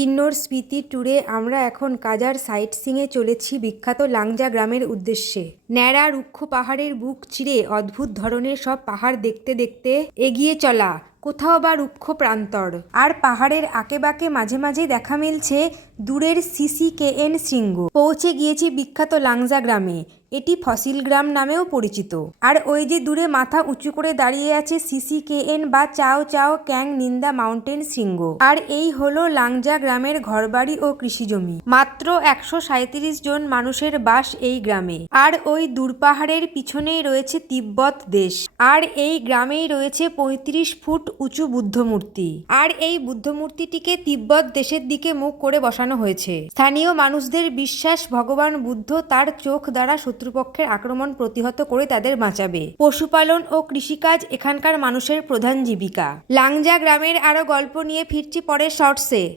কিন্নর স্মৃতি ট্যুরে আমরা এখন কাজার সাইট সিংয়ে চলেছি বিখ্যাত লাংজা গ্রামের উদ্দেশ্যে। ন্যাড়া রুক্ষ পাহাড়ের বুক চিরে অদ্ভুত ধরনের সব পাহাড় দেখতে দেখতে এগিয়ে চলা। কোথাও বা রুক্ষ প্রান্তর। আর পাহাড়ের আঁকেবাঁকে মাঝে মাঝে দেখা মিলছে দূরের সিসিকেএন শৃঙ্গ। পৌঁছে গিয়েছি বিখ্যাত লাংজা গ্রামে। এটি ফসিল গ্রাম নামেও পরিচিত। আর ওই যে দূরে মাথা উঁচু করে দাঁড়িয়ে আছে সিসিকেএন বা চাও চাও ক্যাং নিন্দা মাউন্টেন শৃঙ্গ। আর এই হলো লাংজা গ্রামের ঘরবাড়ি ও কৃষিজমি। মাত্র একশো সাঁইত্রিশ জন মানুষের বাস এই গ্রামে। আর ওই দূরপাহাড়ের পিছনেই রয়েছে তিব্বত দেশ। আর এই গ্রামেই রয়েছে পঁয়ত্রিশ ফুট উঁচু বুদ্ধমূর্তি। আর এই বুদ্ধমূর্তিটিকে তিব্বত দেশের দিকে মুখ করে বসানো হয়েছে। স্থানীয় মানুষদের বিশ্বাস ভগবান বুদ্ধ তার চোখ দ্বারা শত্রুপক্ষের আক্রমণ প্রতিহত করে তাদের বাঁচাবে। পশুপালন ও কৃষিকাজ এখানকার মানুষের প্রধান জীবিকা। লাংজা গ্রামের আরও গল্প নিয়ে ফিরছি পরে শর্টসে।